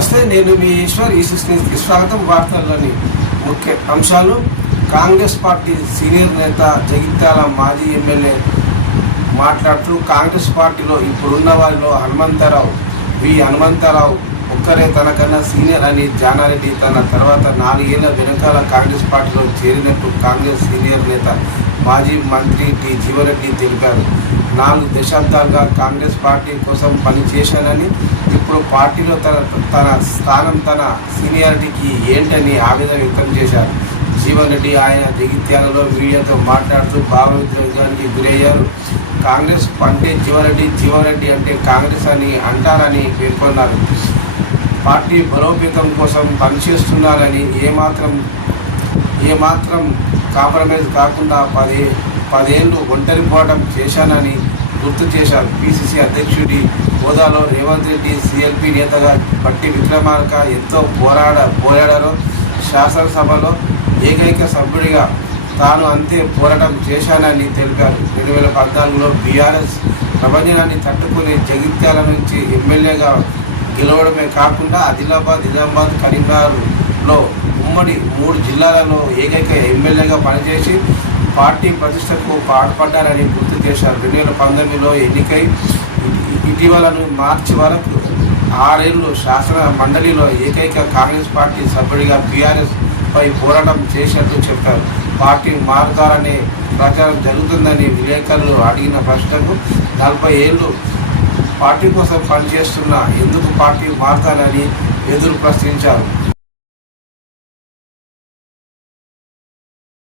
నేను మీ ఈశ్వర్ ఈ కి స్వాగతం వార్తల్లోని ముఖ్య అంశాలు. కాంగ్రెస్ పార్టీ సీనియర్ నేత జగిత్యాల మాజీ ఎమ్మెల్యే మాట్లాడుతూ కాంగ్రెస్ పార్టీలో ఇప్పుడున్న వారిలో హనుమంతరావు వి హనుమంతరావు ఒక్కరే తనకన్నా సీనియర్ అని జానారెడ్డి తన తర్వాత నాలుగేళ్ళ వెనకాల కాంగ్రెస్ పార్టీలో చేరినట్టు కాంగ్రెస్ సీనియర్ నేత మాజీ మంత్రి టి. జీవరెడ్డి తెలిపారు. నాలుగు దశాబ్దాలుగా కాంగ్రెస్ పార్టీ కోసం పనిచేశానని ఇప్పుడు పార్టీలో తన తన స్థానం తన సీనియారిటీకి ఏంటని ఆవేదన వ్యక్తం చేశారు. జీవన్ రెడ్డి ఆయన జగిత్యాలలో మీడియాతో మాట్లాడుతూ భావోద్వేగానికి గురయ్యారు. కాంగ్రెస్ అంటే జీవరెడ్డి జీవరెడ్డి అంటే కాంగ్రెస్ అని అంటారని పేర్కొన్నారు. పార్టీ బలోపేతం కోసం పనిచేస్తున్నారని ఏమాత్రం ఏమాత్రం కాంప్రమైజ్ కాకుండా పది పదేళ్ళు ఒంటరి పోవడం చేశానని గుర్తు చేశారు పిసిసి అధ్యక్షుడి హోదాలో రేవంత్ రెడ్డి సిఎల్పి నేతగా పట్టి విక్రమార్క ఎంతో పోరాడ పోరాడారో. శాసనసభలో ఏకైక సభ్యుడిగా తాను అంతే పోరాటం చేశానని తెలిపారు. రెండు వేల పద్నాలుగులో బీఆర్ఎస్ ప్రపంచాన్ని తట్టుకుని జగిత్యాల నుంచి ఎమ్మెల్యేగా గెలవడమే కాకుండా ఆదిలాబాద్ నిజామాబాద్ కరీంనగర్లో ఉమ్మడి మూడు జిల్లాలలో ఏకైక ఎమ్మెల్యేగా పనిచేసి పార్టీ ప్రతిష్టకు పాటుపడ్డారని గుర్తు చేశారు. రెండు వేల పంతొమ్మిదిలో ఎన్నికై ఇటీవలను మార్చి వరకు ఆరేళ్ళు శాసన మండలిలో ఏకైక కాంగ్రెస్ పార్టీ సభ్యుడిగా బీఆర్ఎస్ పై పోరాటం చేసినట్లు చెప్పారు. పార్టీ మారుతారనే ప్రచారం జరుగుతుందని విలేకరులు అడిగిన ప్రశ్నకు నలభై ఏళ్ళు పార్టీ కోసం పనిచేస్తున్న ఎందుకు పార్టీ మారుతారని ఎదురు ప్రశ్నించారు.